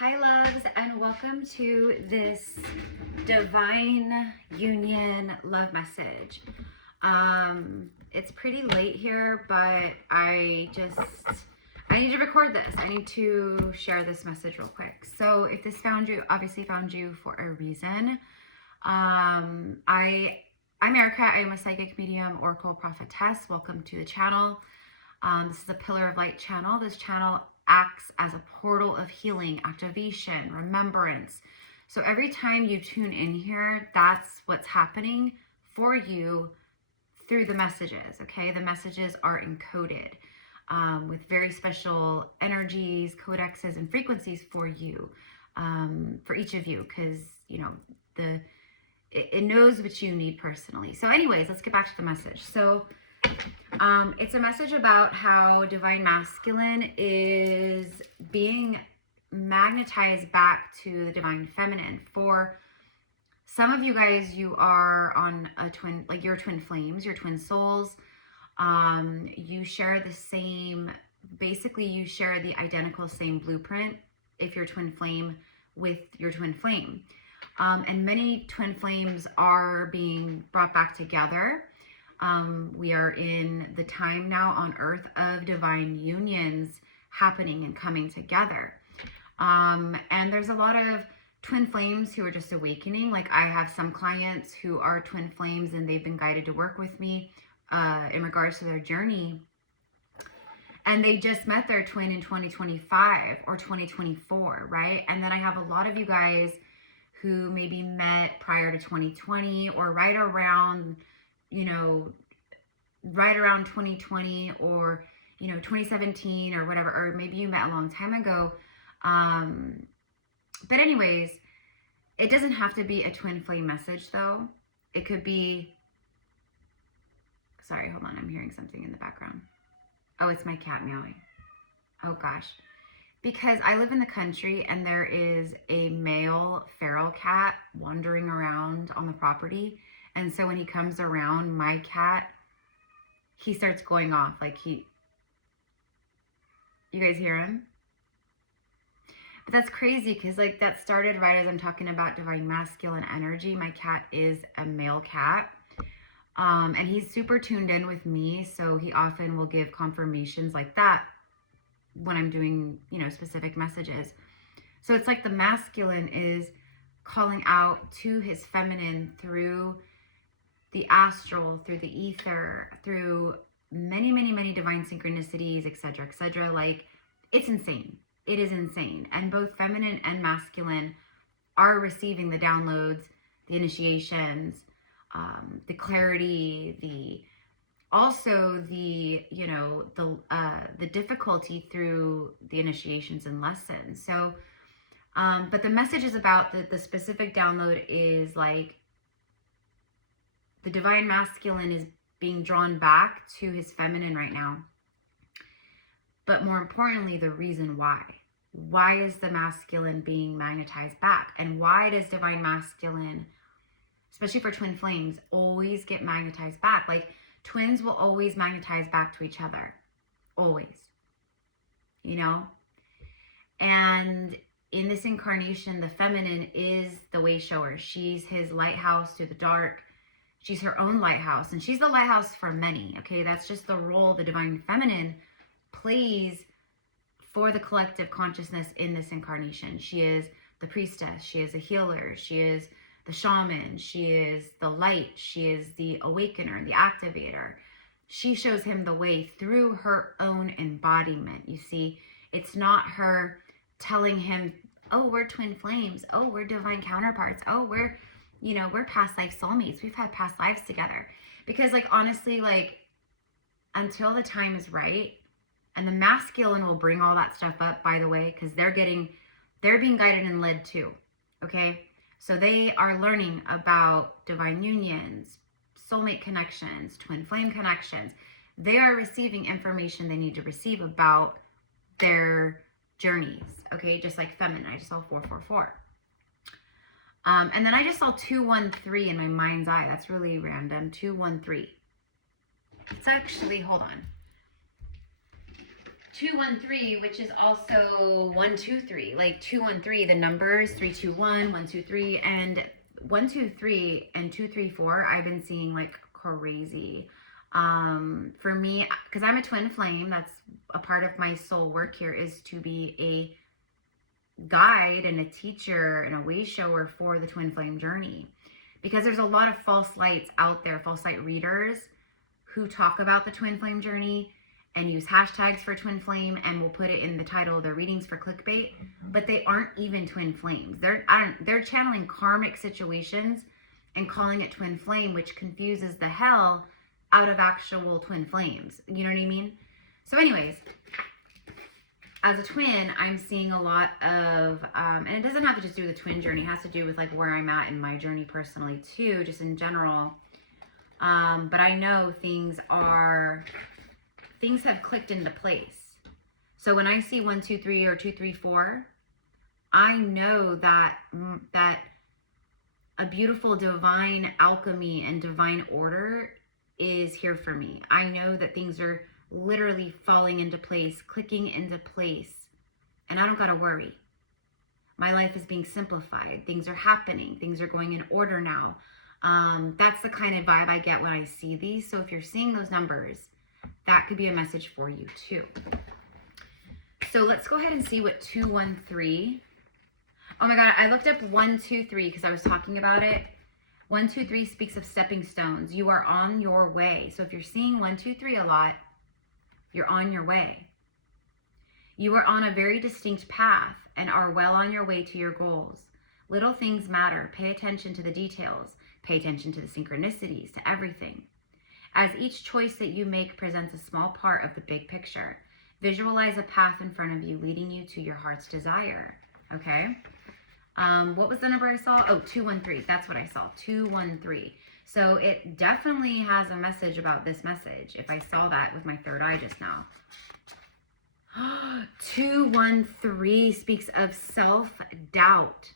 Hi loves, and welcome to this divine union love message. It's pretty late here, but I need to record this. I need to share this message real quick. So if this obviously found you for a reason. I'm Erica. I am a psychic medium, oracle prophetess. Welcome to the channel. This is a Pillar of Light channel. This channel acts as a portal of healing, activation, remembrance. So every time you tune in here, that's what's happening for you through the messages, okay? The messages are encoded with very special energies, codexes, and frequencies for you, for each of you, because, you know, it knows what you need personally. So anyways, let's get back to the message. So it's a message about how divine masculine is being magnetized back to the divine feminine. For some of you guys, you are on a twin, like you're twin flames, you're twin souls. You share the same, basically you share the identical same blueprint if you're twin flame with your twin flame. And many twin flames are being brought back together. We are in the time now on earth of divine unions happening and coming together. And there's a lot of twin flames who are just awakening. Like I have some clients who are twin flames and they've been guided to work with me in regards to their journey. And they just met their twin in 2025 or 2024, right? And then I have a lot of you guys who maybe met prior to 2020 or right around, you know, right around 2020 or, you know, 2017 or whatever, or maybe you met a long time ago. But anyways, it doesn't have to be a twin flame message though. It could be, sorry, hold on. I'm hearing something in the background. Oh, it's my cat meowing. Oh gosh. Because I live in the country and there is a male feral cat wandering around on the property. And so when he comes around my cat, he starts going off like you guys hear him? But that's crazy because like that started right as I'm talking about divine masculine energy. My cat is a male cat. And he's super tuned in with me. So he often will give confirmations like that when I'm doing, you know, specific messages. So it's like the masculine is calling out to his feminine through the astral, through the ether, through many, many, many divine synchronicities, etc., etc. Like, it's insane. It is insane. And both feminine and masculine are receiving the downloads, the initiations, the clarity, also the, you know, the difficulty through the initiations and lessons. So, but the message is about the specific download is like, the divine masculine is being drawn back to his feminine right now. But more importantly, the reason why. Why is the masculine being magnetized back? And why does divine masculine, especially for twin flames, always get magnetized back? Like twins will always magnetize back to each other. Always. You know? And in this incarnation, the feminine is the way shower. She's his lighthouse through the dark. She's her own lighthouse, and she's the lighthouse for many, okay? That's just the role the divine feminine plays for the collective consciousness in this incarnation. She is the priestess. She is a healer. She is the shaman. She is the light. She is the awakener, the activator. She shows him the way through her own embodiment, you see? It's not her telling him, oh, we're twin flames. Oh, we're divine counterparts. Oh, we're past life soulmates. We've had past lives together. Because like, honestly, like until the time is right, and the masculine will bring all that stuff up, by the way, because they're being guided and led too. Okay. So they are learning about divine unions, soulmate connections, twin flame connections. They are receiving information they need to receive about their journeys. Okay. Just like feminine. I just saw 444. And then I just saw 213 in my mind's eye. That's really random. 213. It's actually, hold on. 213, which is also 123, like 213, the numbers 321, 123, and 123 and 234. I've been seeing like crazy. For me, because I'm a twin flame, that's a part of my soul work here, is to be a guide and a teacher and a way shower for the twin flame journey. Because there's a lot of false lights out there, false light readers who talk about the twin flame journey and use hashtags for twin flame and will put it in the title of their readings for clickbait, but they aren't even twin flames. They're channeling karmic situations and calling it twin flame, which confuses the hell out of actual twin flames. You know what I mean? So anyways, as a twin, I'm seeing a lot of, and it doesn't have to just do with the twin journey. It has to do with like where I'm at in my journey personally too, just in general. But I know things have clicked into place. So when I see 123 or 234, I know that a beautiful divine alchemy and divine order is here for me. I know that things are literally falling into place, clicking into place, and I don't gotta worry. My life is being simplified. Things are happening. Things are going in order now. That's the kind of vibe I get when I see these. So if you're seeing those numbers, that could be a message for you too. So let's go ahead and see what 213. Oh my God, I looked up 123 because I was talking about it. 123 speaks of stepping stones. You are on your way. So if you're seeing 123 a lot, you're on your way. You are on a very distinct path and are well on your way to your goals. Little things matter. Pay attention to the details. Pay attention to the synchronicities, to everything. As each choice that you make presents a small part of the big picture, visualize a path in front of you leading you to your heart's desire. Okay? What was the number I saw? Oh, 213. That's what I saw. 213. So it definitely has a message about this message. If I saw that with my third eye just now. 213 speaks of self-doubt.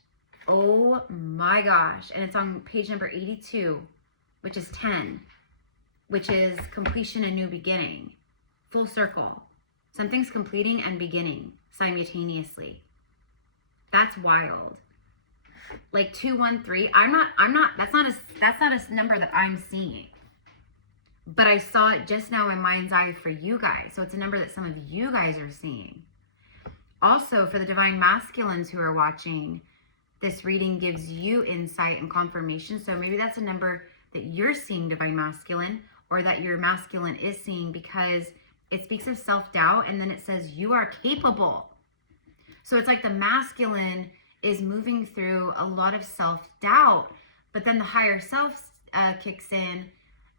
Oh my gosh. And it's on page number 82, which is 10, which is completion and new beginning. Full circle. Something's completing and beginning simultaneously. That's wild. Like 213, that's not a number that I'm seeing. But I saw it just now in mind's eye for you guys. So it's a number that some of you guys are seeing. Also, for the divine masculines who are watching, this reading gives you insight and confirmation. So maybe that's a number that you're seeing, divine masculine, or that your masculine is seeing, because it speaks of self-doubt and then it says you are capable. So it's like the masculine is moving through a lot of self-doubt, but then the higher self kicks in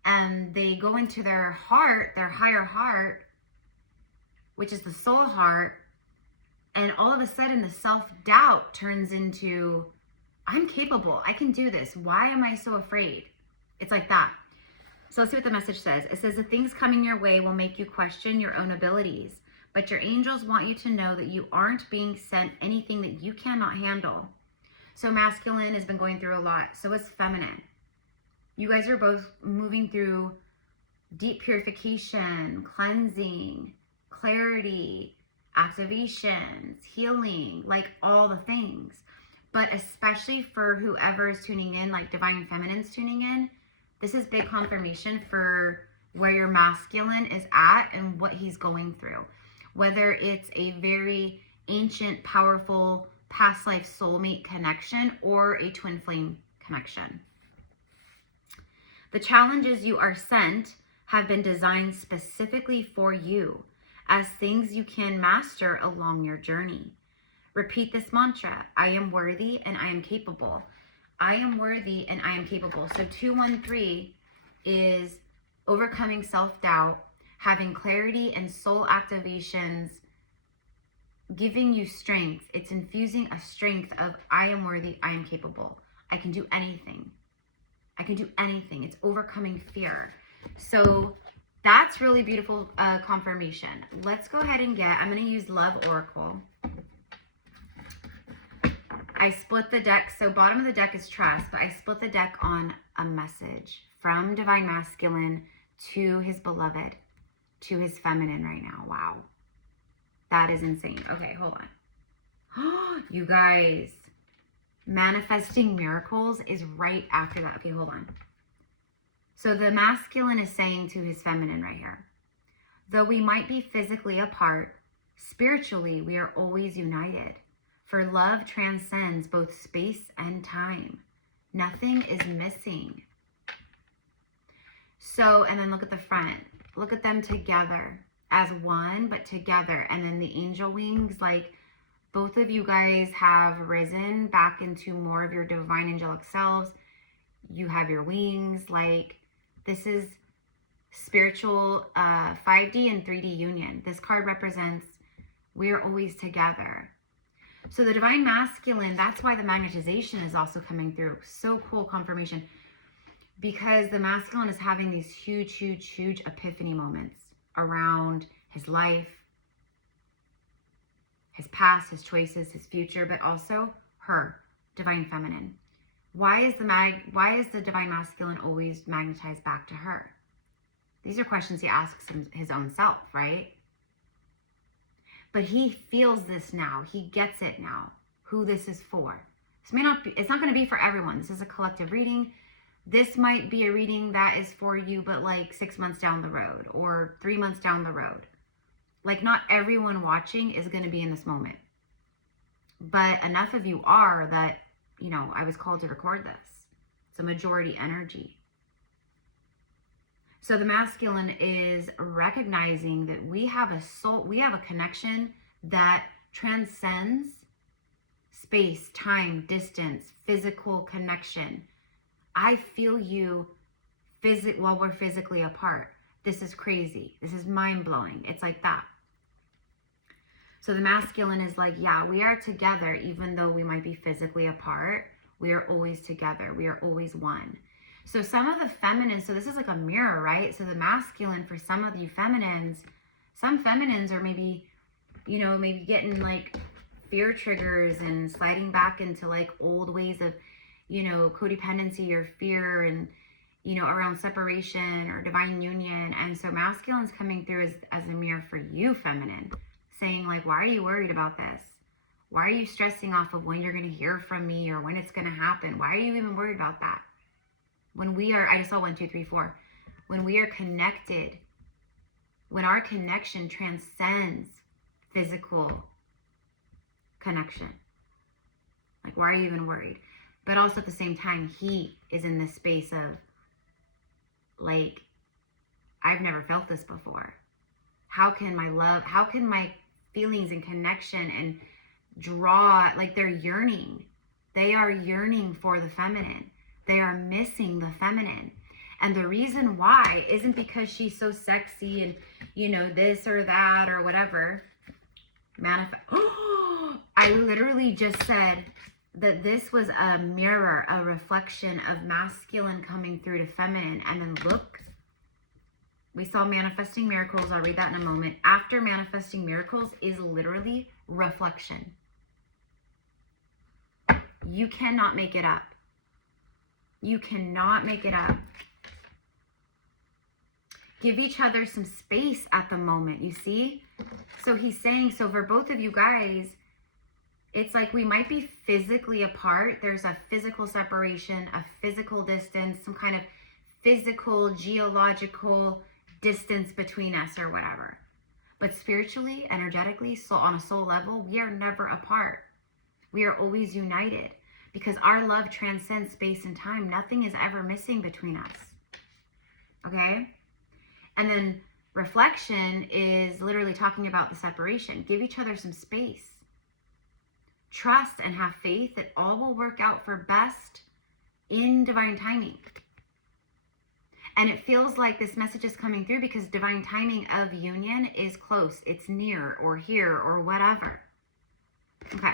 and they go into their heart, their higher heart, which is the soul heart. And all of a sudden the self-doubt turns into, I'm capable, I can do this. Why am I so afraid? It's like that. So let's see what the message says. It says the things coming your way will make you question your own abilities, but your angels want you to know that you aren't being sent anything that you cannot handle. So masculine has been going through a lot. So is feminine. You guys are both moving through deep purification, cleansing, clarity, activations, healing, like all the things. But especially for whoever is tuning in, like divine feminine's tuning in, this is big confirmation for where your masculine is at and what he's going through. Whether it's a very ancient, powerful, past life soulmate connection or a twin flame connection. The challenges you are sent have been designed specifically for you as things you can master along your journey. Repeat this mantra: I am worthy and I am capable. I am worthy and I am capable. So 213 is overcoming self-doubt, having clarity and soul activations, giving you strength. It's infusing a strength of I am worthy, I am capable. I can do anything. I can do anything. It's overcoming fear. So that's really beautiful confirmation. Let's go ahead and I'm going to use Love Oracle. I split the deck. So bottom of the deck is trust, but I split the deck on a message from divine masculine to his beloved, to his feminine right now. Wow. That is insane. Okay, hold on. You guys, manifesting miracles is right after that. Okay, hold on. So the masculine is saying to his feminine right here, though we might be physically apart, spiritually we are always united. For love transcends both space and time. Nothing is missing. So, and then look at the front. Look at them together as one, but together. And then the angel wings, like both of you guys have risen back into more of your divine angelic selves. You have your wings. Like this is spiritual 5D and 3D union. This card represents we're always together. So the divine masculine, that's why the magnetization is also coming through. So cool confirmation. Because the masculine is having these huge, huge, huge epiphany moments around his life, his past, his choices, his future, but also her, divine feminine. Why is the divine masculine always magnetized back to her? These are questions he asks his own self, right? But he feels this now. He gets it now, who this is for. This may not be, it's not going to be for everyone. This is a collective reading. This might be a reading that is for you, but like 6 months down the road or 3 months down the road. Like not everyone watching is going to be in this moment. But enough of you are that, you know, I was called to record this. It's a majority energy. So the masculine is recognizing that we have a soul, we have a connection that transcends space, time, distance, physical connection. I feel you while we're physically apart. This is crazy. This is mind-blowing. It's like that. So the masculine is like, yeah, we are together even though we might be physically apart. We are always together. We are always one. So some of the feminine, so this is like a mirror, right? So the masculine for some of you feminines, some feminines are maybe, you know, maybe getting like fear triggers and sliding back into like old ways of, you know, codependency or fear and, you know, around separation or divine union. And so masculine's coming through as a mirror for you, feminine, saying like, why are you worried about this? Why are you stressing off of when you're going to hear from me or when it's going to happen? Why are you even worried about that? When we are, I just saw 1, 2, 3, 4. When we are connected, when our connection transcends physical connection, like, why are you even worried? But also at the same time, he is in this space of, like, I've never felt this before. How can my love, how can my feelings and connection and draw, like they're yearning. They are yearning for the feminine. They are missing the feminine. And the reason why isn't because she's so sexy and, you know, this or that or whatever. I literally just said that this was a mirror, a reflection of masculine coming through to feminine. And then look, we saw manifesting miracles. I'll read that in a moment. After manifesting miracles is literally reflection. You cannot make it up. You cannot make it up. Give each other some space at the moment, you see? So he's saying, so for both of you guys, it's like we might be physically apart. There's a physical separation, a physical distance, some kind of physical, geological distance between us or whatever. But spiritually, energetically, so on a soul level, we are never apart. We are always united because our love transcends space and time. Nothing is ever missing between us. Okay? And then reflection is literally talking about the separation. Give each other some space. Trust and have faith that all will work out for best in divine timing. And it feels like this message is coming through because divine timing of union is close. It's near or here or whatever. Okay.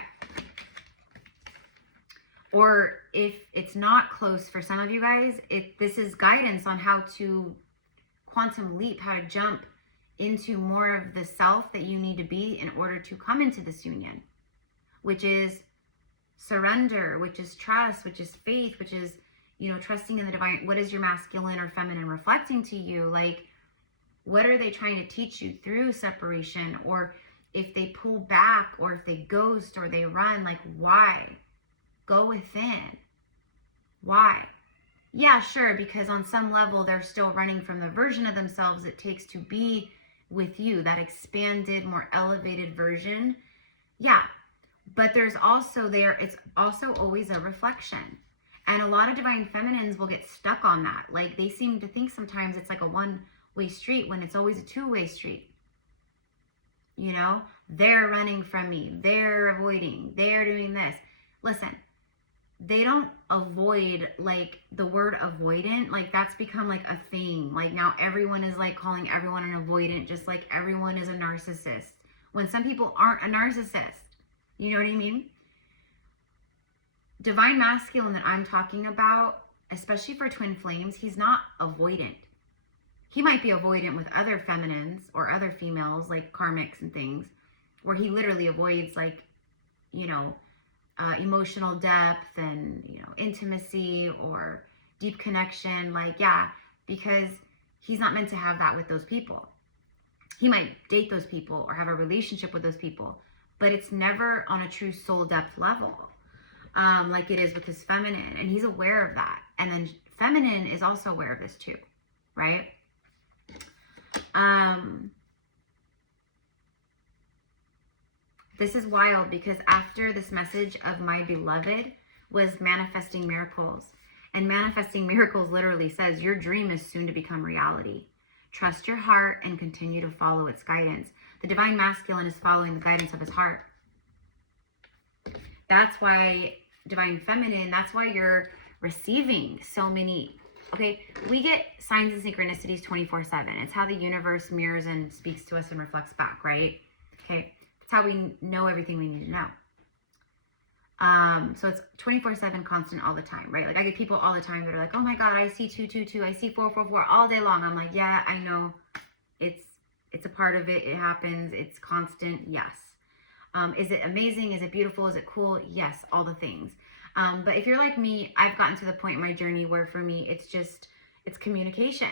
Or if it's not close for some of you guys, this is guidance on how to quantum leap, how to jump into more of the self that you need to be in order to come into this union, which is surrender, which is trust, which is faith, which is, you know, trusting in the divine. What is your masculine or feminine reflecting to you? Like, what are they trying to teach you through separation? Or if they pull back or if they ghost or they run, like, why? Go within. Why? Yeah, sure, because on some level they're still running from the version of themselves it takes to be with you, that expanded, more elevated version. Yeah, but there's also it's also always a reflection. And a lot of divine feminines will get stuck on that. Like, they seem to think sometimes it's like a one-way street when it's always a two-way street. You know, they're running from me, they're avoiding, they're doing this. Listen, they don't avoid, like, the word avoidant, like, that's become like a thing. Like, now everyone is like calling everyone an avoidant, just like everyone is a narcissist, when some people aren't a narcissist. You know what I mean? Divine masculine that I'm talking about, especially for twin flames, he's not avoidant. He might be avoidant with other feminines or other females, like karmics and things, where he literally avoids, like, you know, emotional depth and, you know, intimacy or deep connection. Like, yeah, because he's not meant to have that with those people. He might date those people or have a relationship with those people, but it's never on a true soul depth level, like it is with his feminine. And he's aware of that. And then feminine is also aware of this too, right? This is wild, because after this message of my beloved was manifesting miracles. And manifesting miracles literally says your dream is soon to become reality. Trust your heart and continue to follow its guidance. The divine masculine is following the guidance of his heart. That's why divine feminine, that's why you're receiving so many. Okay, we get signs and synchronicities 24/7. It's how the universe mirrors and speaks to us and reflects back, right? Okay. How we know everything we need to know. So it's 24/7, constant, all the time, right? Like, I get people all the time that are like, oh my God, I see 222, I see 444 all day long. I'm like, yeah, I know. It's a part of it. It happens. It's constant. Yes. Is it amazing? Is it beautiful? Is it cool? Yes, all the things. But if you're like me, I've gotten to the point in my journey where for me, it's communication.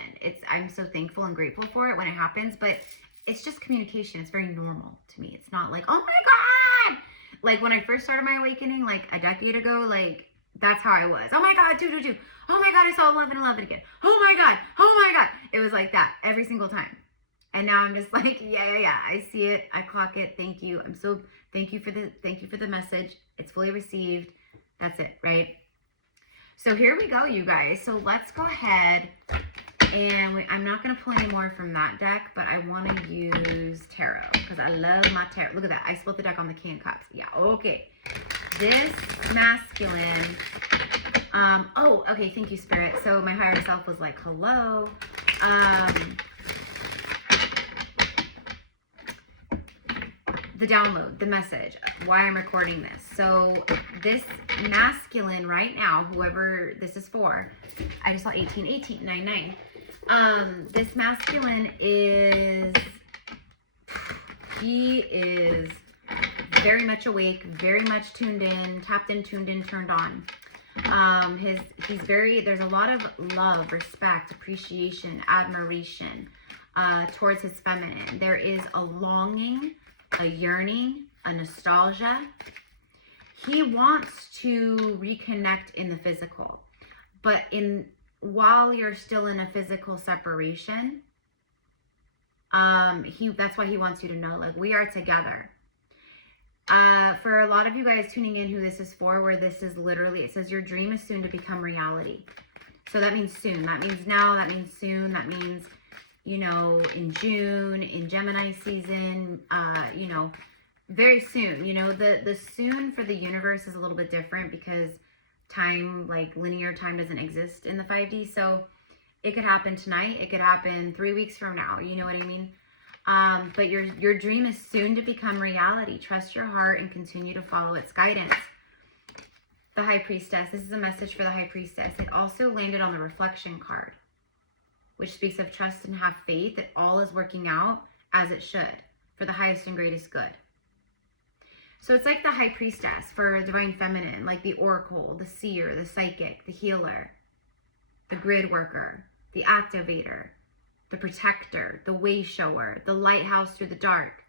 I'm so thankful and grateful for it when it happens, but it's just communication. It's very normal to me. It's not like, oh my God. Like, when I first started my awakening, like a decade ago, like, that's how I was. Oh my God, 222. Oh my God, I saw 1111 again. Oh my God. Oh my God. It was like that every single time. And now I'm just like, yeah. I see it. I clock it. Thank you. Thank you for the message. It's fully received. That's it, right? So here we go, you guys. So let's go ahead. And I'm not going to pull any more from that deck, but I want to use tarot because I love my tarot. Look at that. I split the deck on the King of Cups. Yeah, okay. This masculine. Oh, okay. Thank you, Spirit. So my higher self was like, hello. The download, the message, why I'm recording this. So this masculine right now, whoever this is for, I just saw 1899. This masculine he is very much awake, very much tuned in, tapped in, tuned in, turned on. There's a lot of love, respect, appreciation, admiration, towards his feminine. There is a longing, a yearning, a nostalgia. He wants to reconnect in the physical, but while you're still in a physical separation, that's why he wants you to know, like, we are together. For a lot of you guys tuning in who this is for, where this is literally, it says your dream is soon to become reality. So that means soon. That means now. That means soon. That means, you know, in June, in Gemini season, you know, very soon. You know, the soon for the universe is a little bit different because time, like linear time, doesn't exist in the 5D. So it could happen tonight. It could happen 3 weeks from now. You know what I mean? But your dream is soon to become reality. Trust your heart and continue to follow its guidance. The High Priestess. This is a message for the High Priestess. It also landed on the reflection card, which speaks of trust and have faith that all is working out as it should for the highest and greatest good. So it's like the High Priestess for Divine Feminine, like the Oracle, the Seer, the Psychic, the Healer, the Grid Worker, the Activator, the Protector, the Way Shower, the Lighthouse through the dark.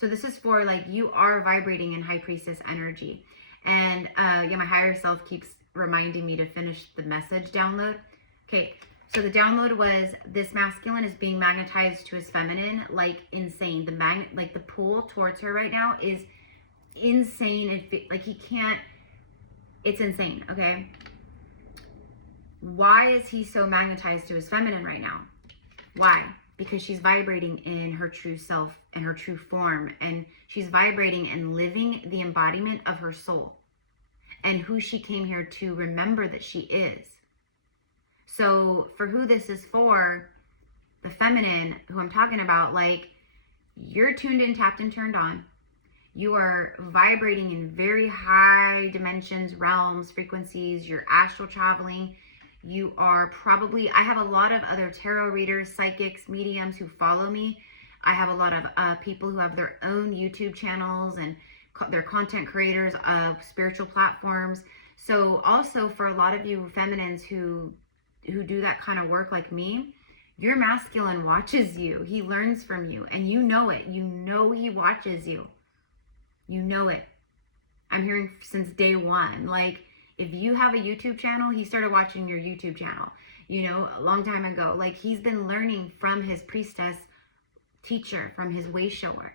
So this is for like, you are vibrating in high priestess energy. And yeah, my higher self keeps reminding me to finish the message download. Okay, so the download was, this masculine is being magnetized to his feminine like insane. Like the pull towards her right now is insane. Like he can't, it's insane, okay? Why is he so magnetized to his feminine right now? Why? Because she's vibrating in her true self and her true form, and she's vibrating and living the embodiment of her soul and who she came here to remember that she is. So for who this is for, the feminine, who I'm talking about, like, you're tuned in, tapped and turned on. You are vibrating in very high dimensions, realms, frequencies. You're astral traveling. You are probably, I have a lot of other tarot readers, psychics, mediums who follow me. I have a lot of people who have their own YouTube channels, and they're content creators of spiritual platforms. So also for a lot of you feminines who do that kind of work like me, your masculine watches you. He learns from you, and you know it. You know he watches you. You know it. I'm hearing since day one. Like, if you have a YouTube channel, he started watching your YouTube channel, you know, a long time ago. Like, he's been learning from his priestess teacher, from his way shower.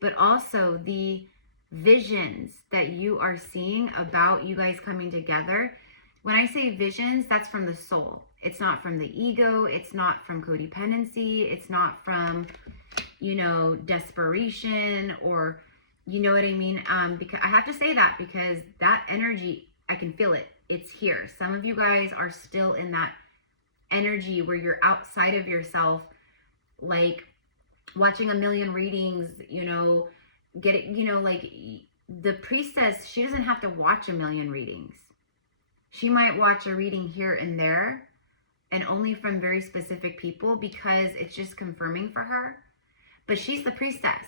But also the visions that you are seeing about you guys coming together. When I say visions, that's from the soul. It's not from the ego. It's not from codependency. It's not from, you know, desperation, or, you know what I mean? Because I have to say that, because that energy, I can feel it. It's here. Some of you guys are still in that energy where you're outside of yourself, like watching a million readings, you know, like the priestess, she doesn't have to watch a million readings. She might watch a reading here and there, and only from very specific people, because it's just confirming for her. But she's the priestess.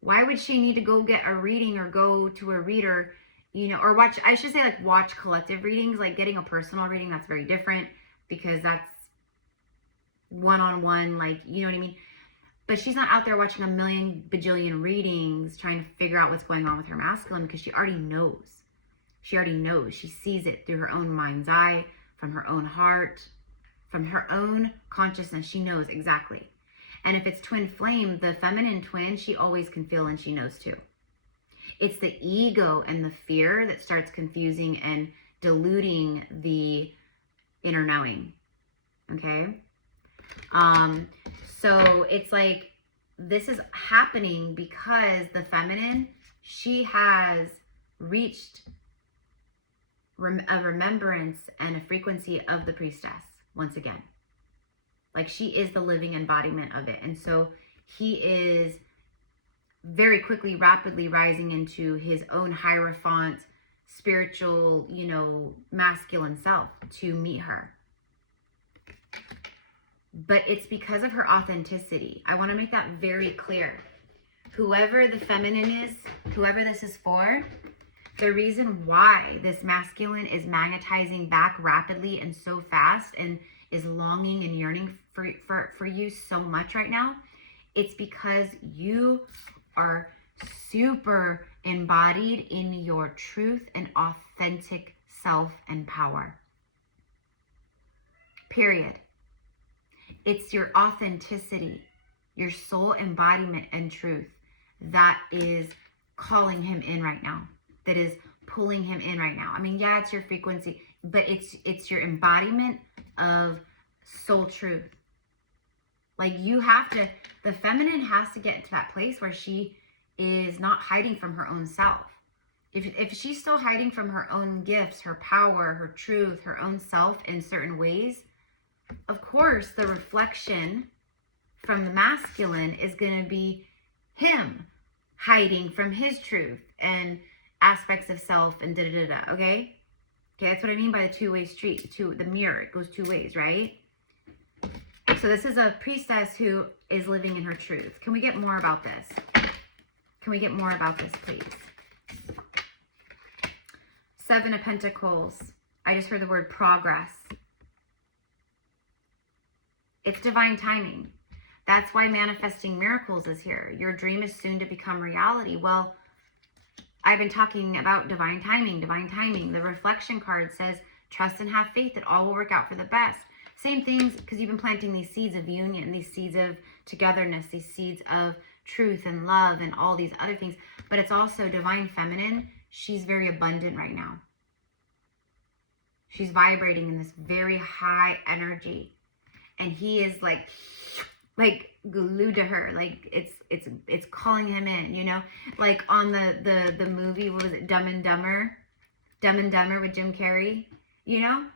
Why would she need to go get a reading or go to a reader, you know, or watch, I should say, like, watch collective readings? Like getting a personal reading, that's very different, because that's one-on-one, like, you know what I mean? But she's not out there watching a million bajillion readings trying to figure out what's going on with her masculine, because she already knows. She already knows. She sees it through her own mind's eye, from her own heart, from her own consciousness. She knows exactly. And if it's twin flame, the feminine twin, she always can feel, and she knows too. It's the ego and the fear that starts confusing and diluting the inner knowing. Okay? So it's like, this is happening because the feminine, she has reached a remembrance and a frequency of the priestess once again. Like, she is the living embodiment of it. And so he is very quickly, rapidly rising into his own hierophant, spiritual, you know, masculine self to meet her. But it's because of her authenticity. I want to make that very clear. Whoever the feminine is, whoever this is for, the reason why this masculine is magnetizing back rapidly and so fast and is longing and yearning for you so much right now, it's because you are super embodied in your truth and authentic self and power. Period. It's your authenticity, your soul embodiment and truth that is calling him in right now, that is pulling him in right now. I mean, yeah, it's your frequency, but it's your embodiment of soul truth. Like, you have to, the feminine has to get into that place where she is not hiding from her own self. If she's still hiding from her own gifts, her power, her truth, her own self in certain ways, of course, the reflection from the masculine is going to be him hiding from his truth and aspects of self and da-da-da-da, okay? Okay, that's what I mean by the two-way street, the mirror. It goes two ways, right? So this is a priestess who is living in her truth. Can we get more about this? Can we get more about this, please? Seven of Pentacles. I just heard the word progress. It's divine timing. That's why manifesting miracles is here. Your dream is soon to become reality. Well, I've been talking about divine timing, divine timing. The reflection card says, trust and have faith that all will work out for the best. Same things, because you've been planting these seeds of union, these seeds of togetherness, these seeds of truth and love and all these other things. But it's also divine feminine. She's very abundant right now. She's vibrating in this very high energy. And he is like glued to her. Like it's calling him in, you know? Like on the movie, what was it, Dumb and Dumber? Dumb and Dumber with Jim Carrey, you know?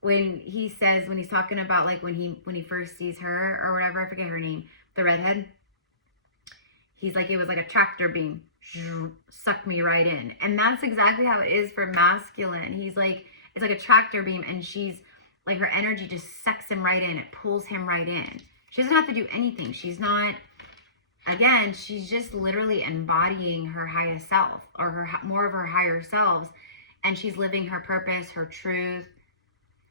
When he says, when he's talking about like when he first sees her or whatever, I forget her name, the redhead. He's like, it was like a tractor beam, sucked me right in. And that's exactly how it is for masculine. He's like, it's like a tractor beam, and she's like, her energy just sucks him right in. It pulls him right in. She doesn't have to do anything. She's not, again, she's just literally embodying her highest self, or her more of her higher selves. And she's living her purpose, her truth.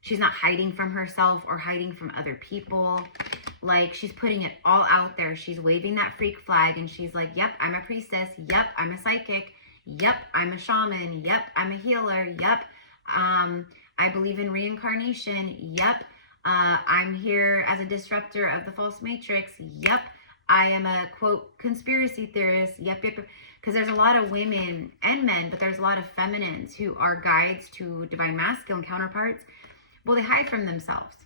She's not hiding from herself or hiding from other people. Like, she's putting it all out there. She's waving that freak flag, and she's like, yep, I'm a priestess. Yep, I'm a psychic. Yep, I'm a shaman. Yep, I'm a healer. Yep, I believe in reincarnation. Yep, I'm here as a disruptor of the false matrix. Yep, I am a, quote, conspiracy theorist. Yep, yep, yep. Because there's a lot of women and men, but there's a lot of feminines who are guides to divine masculine counterparts. Well, they hide from themselves.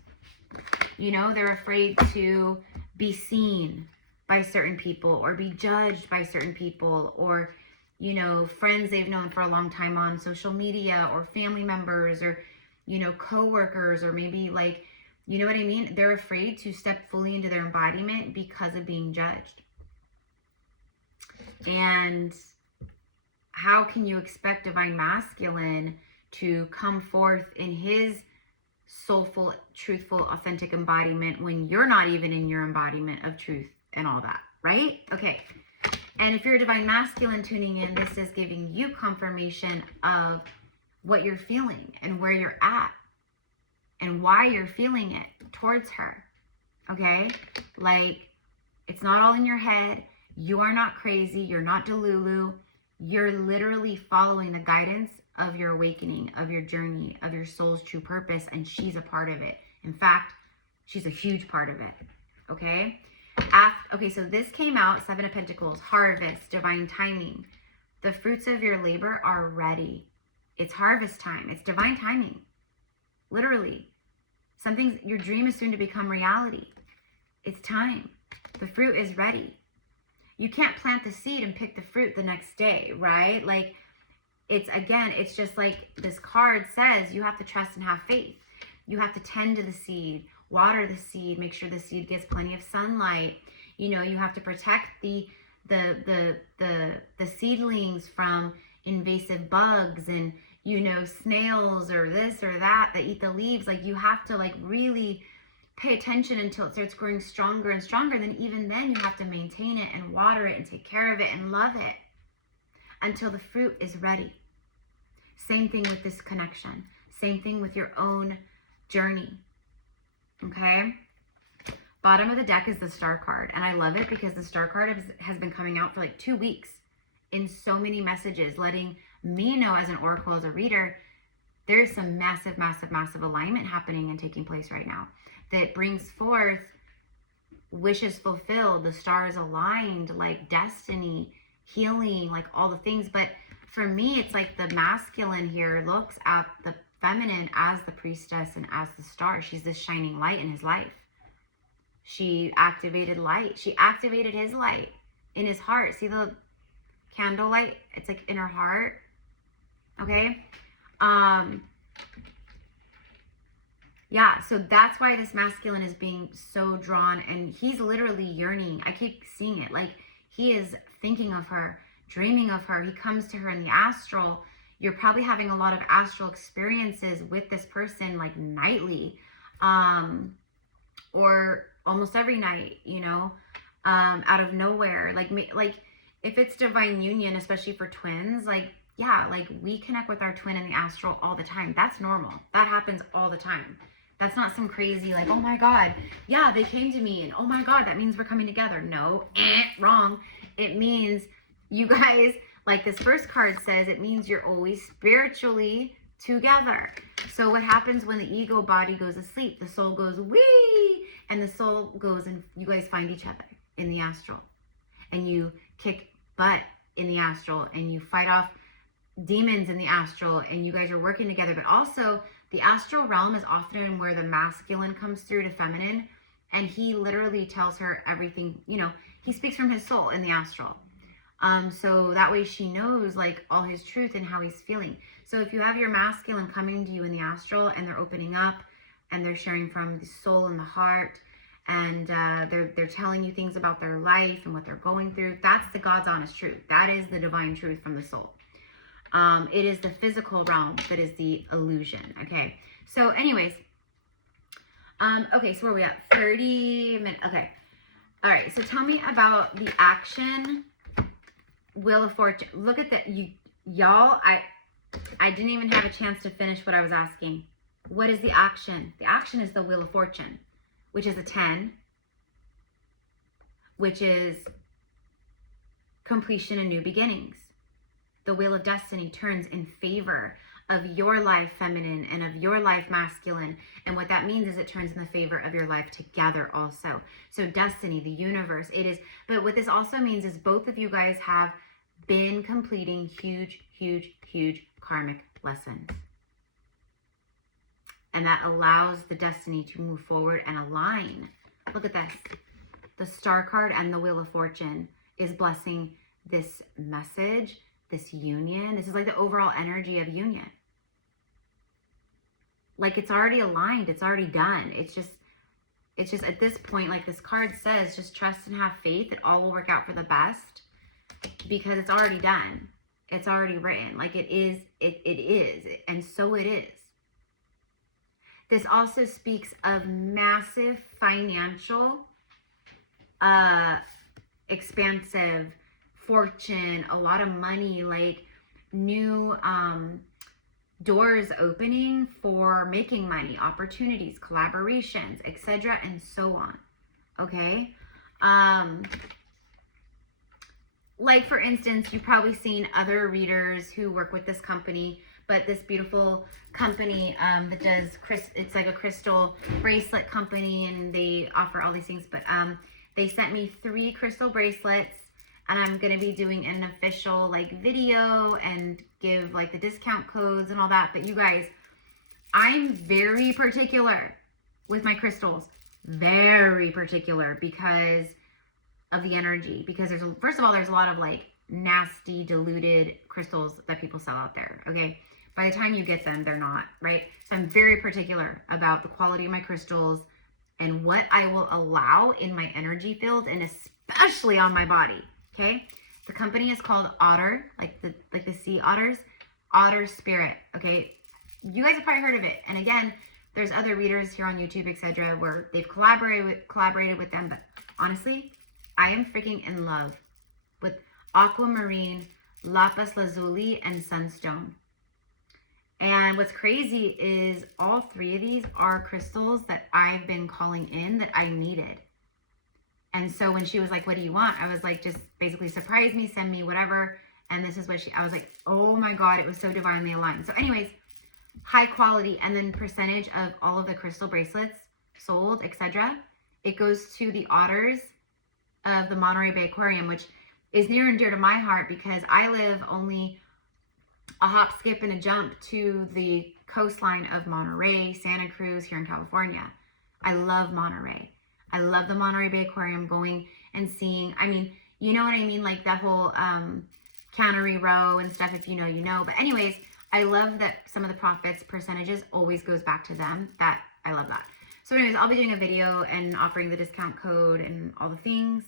You know, they're afraid to be seen by certain people, or be judged by certain people, or, you know, friends they've known for a long time on social media, or family members, or, you know, coworkers, or maybe like, you know what I mean? They're afraid to step fully into their embodiment because of being judged. And how can you expect divine masculine to come forth in his soulful, truthful, authentic embodiment when you're not even in your embodiment of truth and all that, right? Okay. And if you're a divine masculine tuning in, this is giving you confirmation of what you're feeling and where you're at and why you're feeling it towards her. Okay? Like, it's not all in your head. You are not crazy. You're not delulu. You're literally following the guidance of your awakening, of your journey, of your soul's true purpose, and she's a part of it. In fact, she's a huge part of it. Okay? Okay, so this came out, 7 of Pentacles, harvest, divine timing. The fruits of your labor are ready. It's harvest time. It's divine timing. Literally. Your dream is soon to become reality. It's time. The fruit is ready. You can't plant the seed and pick the fruit the next day, right? Like, it's just like this card says, you have to trust and have faith. You have to tend to the seed, water the seed, make sure the seed gets plenty of sunlight. You know, you have to protect the seedlings from invasive bugs and, you know, snails or this or that eat the leaves. Like, you have to like really pay attention until it starts growing stronger and stronger. Then even then you have to maintain it and water it and take care of it and love it until the fruit is ready. Same thing with this connection. Same thing with your own journey. Okay? Bottom of the deck is the Star card. And I love it because the Star card has been coming out for like 2 weeks in so many messages, letting me know as an oracle, as a reader, there's some massive, massive, massive alignment happening and taking place right now that brings forth wishes fulfilled, the stars aligned, like destiny, healing, like all the things. But for me, it's like the masculine here looks at the feminine as the priestess and as the star. She's this shining light in his life. She activated light. She activated his light in his heart. See the candlelight? It's like in her heart. Okay? Yeah, so that's why this masculine is being so drawn, and he's literally yearning. I keep seeing it. Like, he is thinking of her, dreaming of her. He comes to her in the astral. You're probably having a lot of astral experiences with this person, like nightly, or almost every night, you know, out of nowhere. Like if it's divine union, especially for twins, like, yeah, like we connect with our twin in the astral all the time. That's normal. That happens all the time. That's not some crazy like, oh my God, yeah, they came to me and oh my God, that means we're coming together. No, wrong. It means you guys, like this first card says, it means you're always spiritually together. So what happens when the ego body goes asleep? The soul goes wee, and the soul goes and you guys find each other in the astral. And you kick butt in the astral and you fight off demons in the astral and you guys are working together. But also the astral realm is often where the masculine comes through to feminine, and he literally tells her everything, you know, he speaks from his soul in the astral. So that way she knows like all his truth and how he's feeling. So if you have your masculine coming to you in the astral and they're opening up and they're sharing from the soul and the heart, and they're telling you things about their life and what they're going through, that's the God's honest truth. That is the divine truth from the soul. It is the physical realm that is the illusion. Okay. So anyways, okay. So where are we at? 30 minutes. Okay. All right. So tell me about the action, Wheel of Fortune. Look at that. Y'all, I didn't even have a chance to finish what I was asking. What is the action? The action is the Wheel of Fortune, which is a 10, which is completion and new beginnings. The Wheel of Destiny turns in favor of your life feminine and of your life masculine. And what that means is it turns in the favor of your life together also. So destiny, the universe, it is. But what this also means is both of you guys have been completing huge, huge, huge karmic lessons. And that allows the destiny to move forward and align. Look at this. The Star card and the Wheel of Fortune is blessing this message, this union. This is like the overall energy of union. Like it's already aligned. It's already done. It's just at this point, like this card says, just trust and have faith. It all will work out for the best because it's already done. It's already written. Like it is. And so it is. This also speaks of massive financial, expansive fortune, a lot of money, like new doors opening for making money, opportunities, collaborations, etc., and so on. Okay. Like for instance, you've probably seen other readers who work with this company, but this beautiful company that does, it's like a crystal bracelet company, and they offer all these things, but they sent me 3 crystal bracelets, and I'm going to be doing an official like video and give like the discount codes and all that. But you guys, I'm very particular with my crystals, very particular because of the energy, because first of all, there's a lot of like nasty diluted crystals that people sell out there. Okay. By the time you get them, they're not, right? So I'm very particular about the quality of my crystals and what I will allow in my energy field, and especially on my body. Okay. The company is called Otter, like the sea otters, Otter Spirit. Okay. You guys have probably heard of it. And again, there's other readers here on YouTube, etc., where they've collaborated with them. But honestly, I am freaking in love with aquamarine, lapis lazuli, and sunstone. And what's crazy is all 3 of these are crystals that I've been calling in that I needed. And so when she was like, what do you want? I was like, just basically surprise me, send me whatever. And this is what I was like, oh my God, it was so divinely aligned. So anyways, high quality, and then percentage of all of the crystal bracelets sold, etc. It goes to the otters of the Monterey Bay Aquarium, which is near and dear to my heart because I live only a hop, skip, and a jump to the coastline of Monterey, Santa Cruz here in California. I love Monterey. I love the Monterey Bay Aquarium, going and seeing, I mean, you know what I mean? Like that whole cannery row and stuff, if you know, you know. But anyways, I love that some of the profits percentages always goes back to them. I love that. So anyways, I'll be doing a video and offering the discount code and all the things.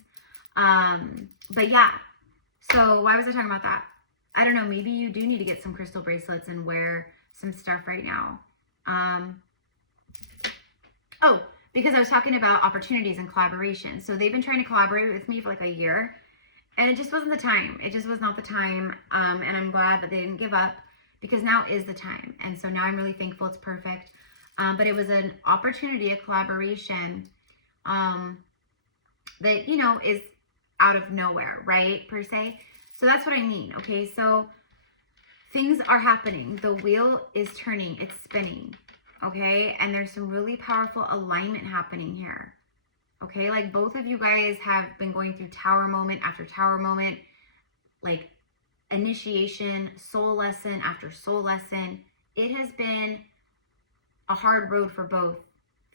But yeah, so why was I talking about that? I don't know. Maybe you do need to get some crystal bracelets and wear some stuff right now. Oh, because I was talking about opportunities and collaboration. So they've been trying to collaborate with me for like a year, and it just wasn't the time. It just was not the time. And I'm glad that they didn't give up, because now is the time. And so now I'm really thankful. It's perfect. But it was an opportunity, a collaboration that, you know, is out of nowhere, right, per se. So that's what I mean, okay? So things are happening. The wheel is turning. It's spinning, okay? And there's some really powerful alignment happening here, okay? Like both of you guys have been going through tower moment after tower moment, like initiation, soul lesson after soul lesson. It has been a hard road for both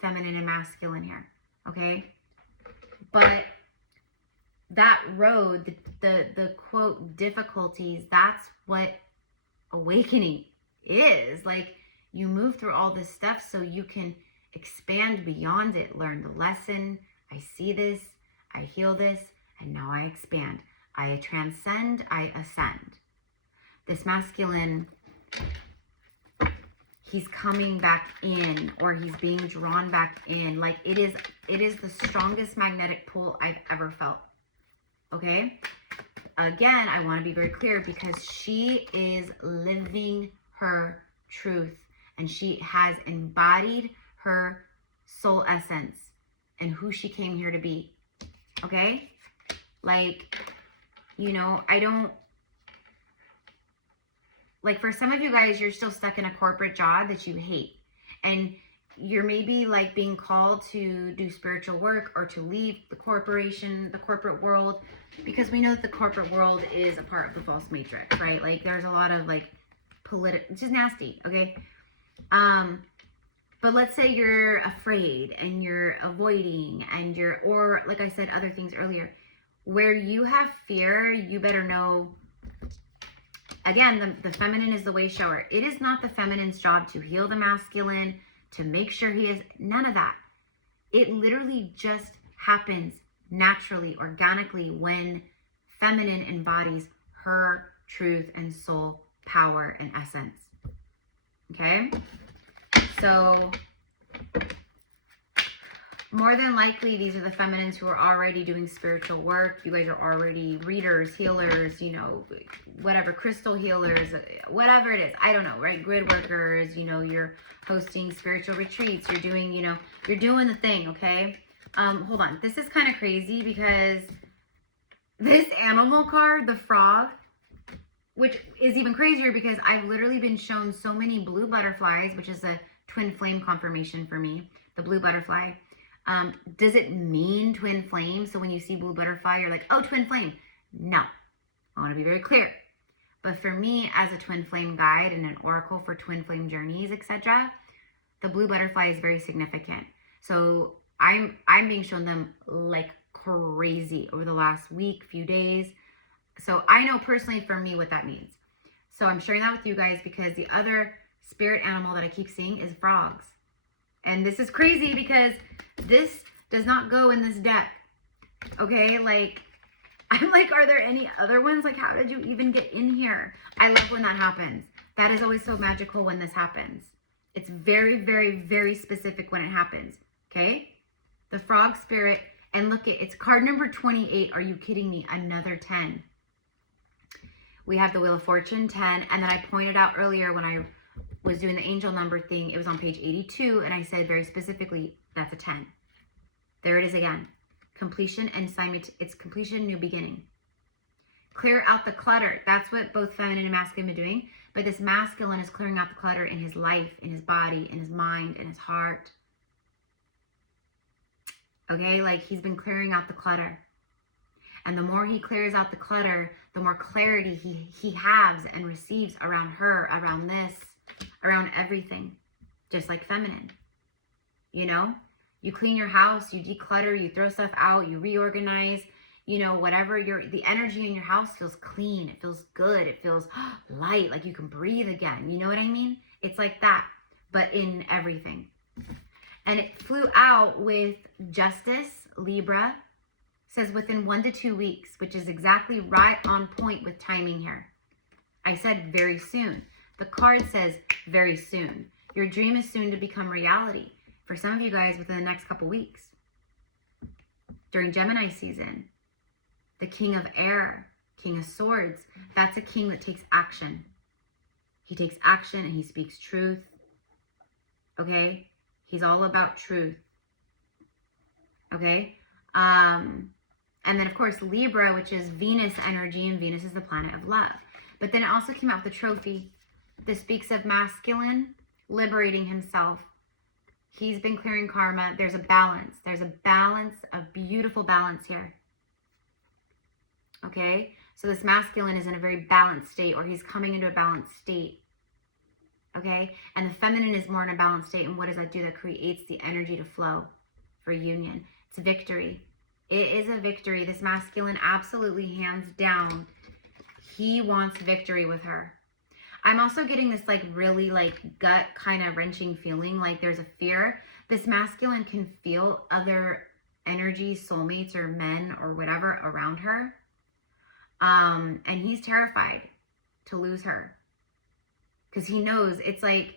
feminine and masculine here, okay? But that road, the quote difficulties, that's what awakening is. Like, you move through all this stuff so you can expand beyond it, learn the lesson. I see this, I heal this, and now I expand. I transcend, I ascend. This masculine, he's coming back in, or he's being drawn back in. Like it is the strongest magnetic pull I've ever felt. Okay? Again, I want to be very clear because she is living her truth and she has embodied her soul essence and who she came here to be. Okay? Like, you know, I don't, like for some of you guys, you're still stuck in a corporate job that you hate. And you're maybe like being called to do spiritual work or to leave the corporation, the corporate world, because we know that the corporate world is a part of the false matrix, right? Like there's a lot of like it's just nasty, okay? But let's say you're afraid and you're avoiding and or like I said, other things earlier, where you have fear, you better know. Again, the feminine is the way shower. It is not the feminine's job to heal the masculine, to make sure he is, none of that. It literally just happens naturally, organically, when feminine embodies her truth and soul power and essence. Okay? So more than likely, these are the feminines who are already doing spiritual work. You guys are already readers, healers, you know, whatever, crystal healers, whatever it is. I don't know, right? Grid workers, you know, you're hosting spiritual retreats. You're doing, you know, you're doing the thing, okay? Hold on. This is kind of crazy because this animal card, the frog, which is even crazier because I've literally been shown so many blue butterflies, which is a twin flame confirmation for me, the blue butterfly. Does it mean twin flame? So when you see blue butterfly, you're like, oh, twin flame. No, I want to be very clear. But for me, as a twin flame guide and an oracle for twin flame journeys, etc., the blue butterfly is very significant. So I'm being shown them like crazy over the last week, few days. So I know personally for me what that means. So I'm sharing that with you guys because the other spirit animal that I keep seeing is frogs. And this is crazy because this does not go in this deck. Okay, like, I'm like, are there any other ones? Like, how did you even get in here? I love when that happens. That is always so magical when this happens. It's very, very, very specific when it happens. Okay? The frog spirit. And look, it's card number 28. Are you kidding me? Another 10. We have the Wheel of Fortune, 10. And then I pointed out earlier when I was doing the angel number thing, it was on page 82. And I said very specifically, that's a 10. There it is again. Completion and it's completion, new beginning. Clear out the clutter. That's what both feminine and masculine are doing. But this masculine is clearing out the clutter in his life, in his body, in his mind, in his heart. Okay, like he's been clearing out the clutter. And the more he clears out the clutter, the more clarity he has and receives around her, around this, around everything. Just like feminine. You know? You clean your house, you declutter, you throw stuff out, you reorganize, you know, whatever the energy in your house feels clean. It feels good. It feels light, like you can breathe again. You know what I mean? It's like that, but in everything. And it flew out with Justice, Libra, says within 1 to 2 weeks, which is exactly right on point with timing here. I said very soon. The card says very soon. Your dream is soon to become reality. For some of you guys, within the next couple weeks. During Gemini season, the King of Air, King of Swords, that's a king that takes action. He takes action and he speaks truth. Okay? He's all about truth. Okay? And then, of course, Libra, which is Venus energy, and Venus is the planet of love. But then it also came out with the trophy. This speaks of masculine liberating himself. He's been clearing karma. There's a balance. There's a balance, a beautiful balance here. Okay? So this masculine is in a very balanced state, or he's coming into a balanced state. Okay? And the feminine is more in a balanced state. And what does that do? That creates the energy to flow for union. It's victory. It is a victory. This masculine, absolutely, hands down, he wants victory with her. I'm also getting this like really like gut kind of wrenching feeling, like there's a fear. This masculine can feel other energies, soulmates or men or whatever around her. And he's terrified to lose her. Because he knows, it's like,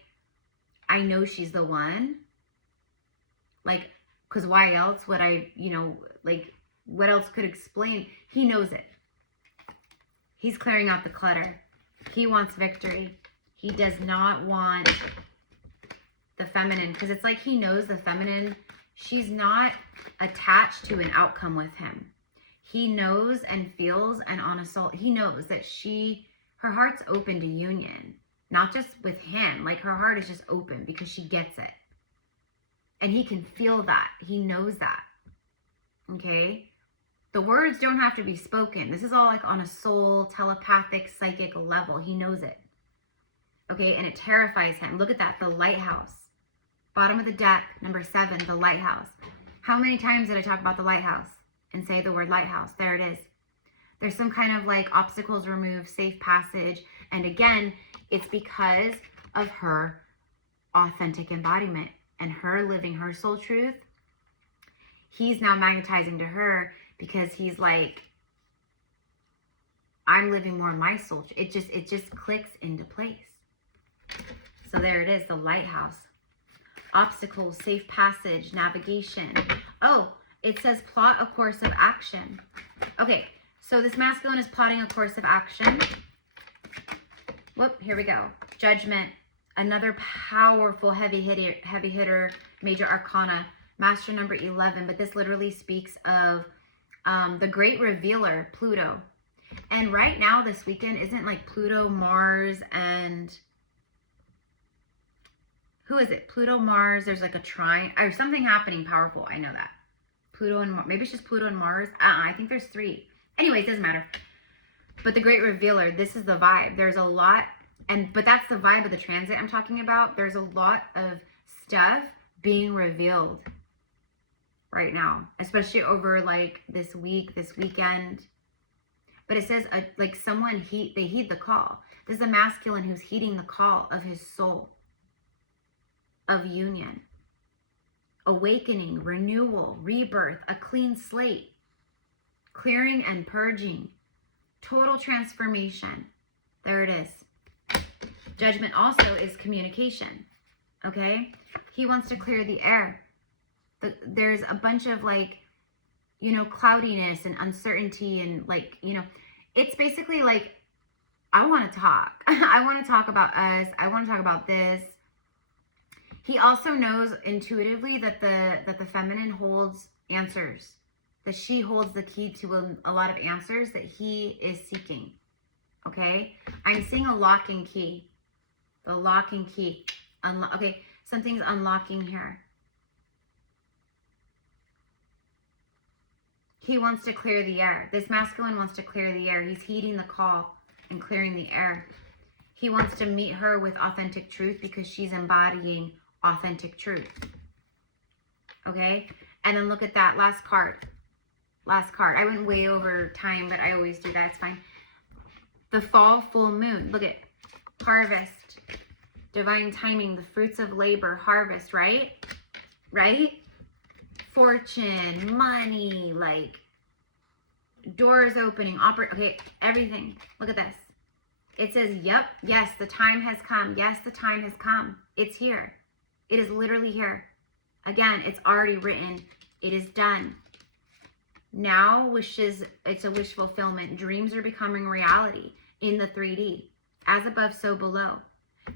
I know she's the one. Like, because why else would I, you know, like, what else could explain? He knows it. He's clearing out the clutter. He wants victory. He does not want the feminine, because it's like he knows the feminine, she's not attached to an outcome with him. He knows and feels, and on a soul, he knows that her heart's open to union, not just with him. Like her heart is just open because she gets it. And he can feel that. He knows that. Okay? The words don't have to be spoken. This is all like on a soul, telepathic, psychic level. He knows it. Okay? And it terrifies him. Look at that. The lighthouse. Bottom of the deck, number 7, the lighthouse. How many times did I talk about the lighthouse and say the word lighthouse? There it is. There's some kind of like obstacles removed, safe passage. And again, it's because of her authentic embodiment and her living her soul truth. He's now magnetizing to her because he's like, I'm living more in my soul. It just clicks into place. So there it is, the lighthouse. Obstacles, safe passage, navigation. Oh, it says plot a course of action. Okay, so this masculine is plotting a course of action. Whoop, here we go. Judgment. Another powerful heavy hitter, major arcana, master number 11. But this literally speaks of the great revealer, Pluto. And right now, this weekend, isn't like Pluto, Mars, and who is it? Pluto, Mars, there's like a trine, or something happening powerful. I know that. Pluto and maybe it's just Pluto and Mars. I think there's 3. Anyways, doesn't matter. But the great revealer, this is the vibe. There's a lot. But that's the vibe of the transit I'm talking about. There's a lot of stuff being revealed right now, especially over like this week, this weekend. But it says like someone, they heed the call. This is a masculine who's heeding the call of his soul, of union, awakening, renewal, rebirth, a clean slate, clearing and purging, total transformation. There it is. Judgment also is communication, okay? He wants to clear the air. There's a bunch of like, you know, cloudiness and uncertainty and like, you know, it's basically like, I want to talk. I want to talk about us. I want to talk about this. He also knows intuitively that the feminine holds answers, that she holds the key to a lot of answers that he is seeking, okay? I'm seeing a lock and key. The lock and key. Okay, something's unlocking here. He wants to clear the air. This masculine wants to clear the air. He's heeding the call and clearing the air. He wants to meet her with authentic truth because she's embodying authentic truth. Okay? And then look at that last card. Last card. I went way over time, but I always do that. It's fine. The fall full moon. Look at harvest. Divine timing, the fruits of labor, harvest, right? Right? Fortune, money, like doors opening, okay, everything. Look at this. It says, yep, yes, the time has come. Yes, the time has come. It's here. It is literally here. Again, it's already written. It is done. Now wishes, it's a wish fulfillment. Dreams are becoming reality in the 3D. As above, so below.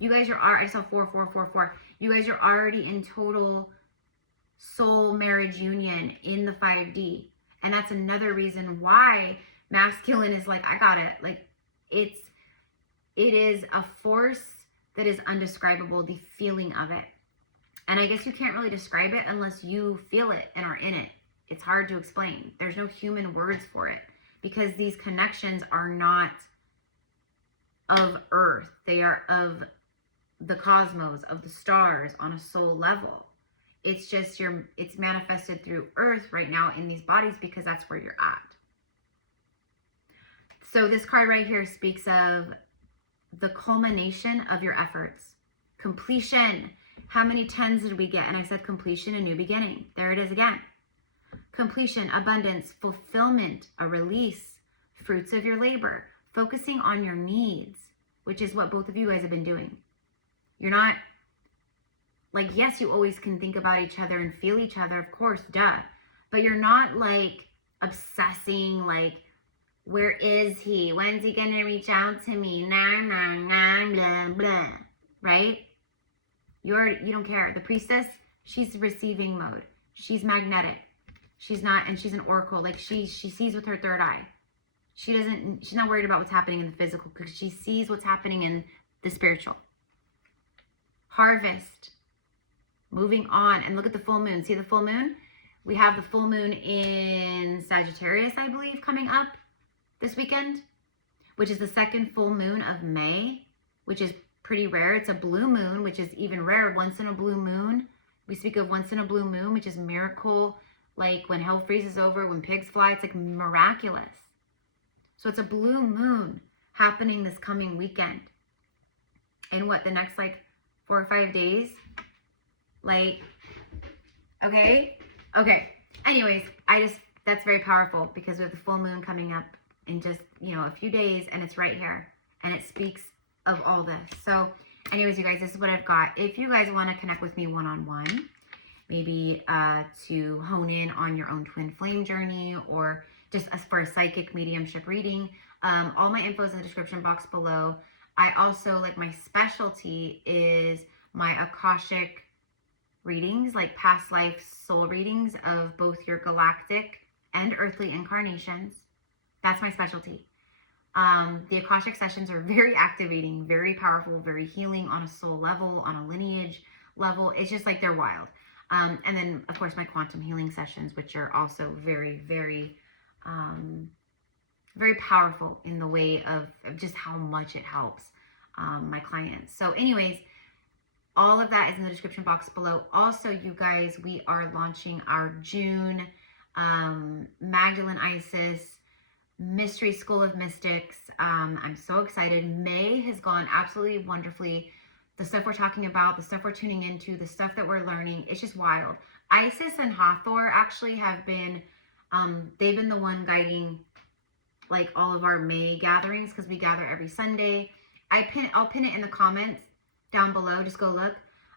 You guys are, I saw 4, 4, 4, 4. You guys are already in total soul marriage union in the 5D. And that's another reason why masculine is like, I got it. Like it is a force that is undescribable, the feeling of it. And I guess you can't really describe it unless you feel it and are in it. It's hard to explain. There's no human words for it because these connections are not of Earth. They are of the cosmos, of the stars on a soul level. It's just it's manifested through Earth right now in these bodies because that's where you're at. So this card right here speaks of the culmination of your efforts. Completion. How many 10s did we get? And I said completion, a new beginning. There it is again. Completion, abundance, fulfillment, a release, fruits of your labor, focusing on your needs, which is what both of you guys have been doing. You're not, like, yes, you always can think about each other and feel each other, of course, duh. But you're not, like, obsessing, like, where is he? When's he going to reach out to me? Nah, nah, nah, blah, blah. Right? You don't care. The priestess, she's receiving mode. She's magnetic. She's not, and she's an oracle. Like, she sees with her third eye. She's not worried about what's happening in the physical because she sees what's happening in the spiritual. Harvest. Moving on. And look at the full moon. See the full moon? We have the full moon in Sagittarius, I believe, coming up this weekend, which is the second full moon of May, which is pretty rare. It's a blue moon, which is even rare. Once in a blue moon. We speak of once in a blue moon, which is miracle, like when hell freezes over, when pigs fly. It's like miraculous. So it's a blue moon happening this coming weekend. And what, the next like 4 or 5 days? Like, okay. Anyways, that's very powerful because we have the full moon coming up in just, a few days, and it's right here. And it speaks of all this. So anyways, you guys, this is what I've got. If you guys want to connect with me one-on-one, maybe to hone in on your own twin flame journey or just as for a psychic mediumship reading, all my info is in the description box below. I also, like, my specialty is my Akashic readings, like past life soul readings of both your galactic and earthly incarnations. That's my specialty. The Akashic sessions are very activating, very powerful, very healing on a soul level, on a lineage level. It's just like they're wild. And then, of course, my quantum healing sessions, which are also very, very, very powerful in the way of just how much it helps my clients. So anyways, all of that is in the description box below. Also, you guys, we are launching our June Magdalene Isis Mystery School of Mystics. I'm so excited. May has gone absolutely wonderfully. The stuff we're talking about, the stuff we're tuning into, the stuff that we're learning, it's just wild. Isis and Hathor actually have been, they've been the one guiding like all of our May gatherings because we gather every Sunday. I'll pin it in the comments down below. Just go look.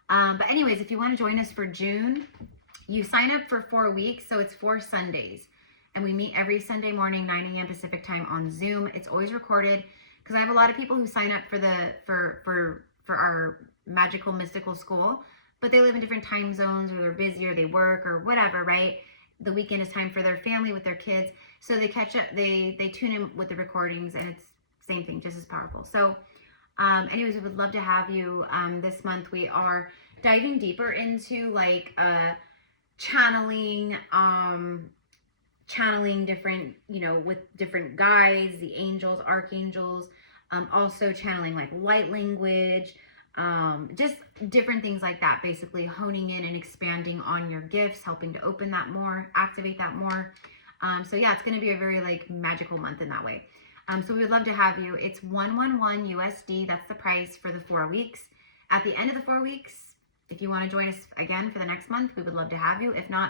But anyways, if you want to join us for June, you sign up for 4 weeks. So it's 4 Sundays. And we meet every Sunday morning, 9 a.m. Pacific time on Zoom. It's always recorded because I have a lot of people who sign up for our magical mystical school, but they live in different time zones, or they're busy, or they work, or whatever, right? The weekend is time for their family with their kids. So they catch up, they tune in with the recordings, and it's same thing, just as powerful. So anyways, we would love to have you. This month we are diving deeper into like channeling different, with different guides, the angels, archangels, also channeling like light language, just different things like that, basically honing in and expanding on your gifts, helping to open that more, activate that more. So yeah, it's going to be a very like magical month in that way. So we would love to have you. It's $111 USD. That's the price for the 4 weeks. At the end of the 4 weeks, if you want to join us again for the next month, we would love to have you. If not,